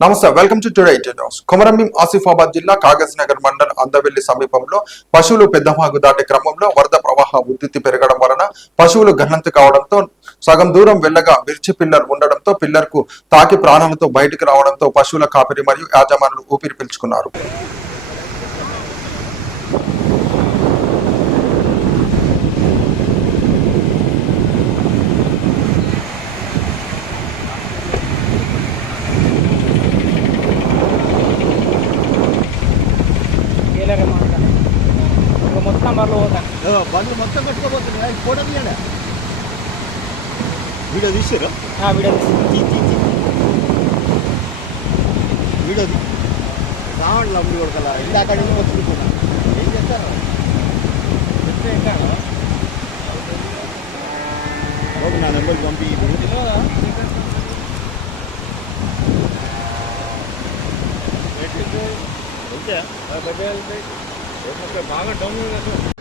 Namaste welcome to today eighty news Komaram Bheem Asifabad జిల్లా కాగజ్ నగర్ మండల్ అందవెల్లి సమీపంలో పశువులు పెద్దమాగు దాటే క్రమంలో వరద ప్రవాహ ఉధృతి పెరగడం వలన పశువులు గల్లంతు కావడంతో సగం దూరం వెళ్ళగా మిర్చి పిల్లర్ ఉండడంతో పిల్లర్కు తాకి ప్రాణాలతో బయటకు రావడంతో పశువుల కాపరి మరియు యాజమానులు ఊపిరి పీల్చుకున్నారు. ఇక మొత్తం మరలో పోతా బండ్లు మొత్తం కట్టుకోబోతుంది అది ఫోటో తీయండి. వీడియో తీసారు వీడియో వీడియో రావండి లమ్ముడు కొడకల. ఇందాక నుంచి వచ్చుకుంటున్నా ఏం చేస్తారు? బాబు నా నెంబర్ పంపి. ఓకే. 그러니까 망을 넘는 거죠.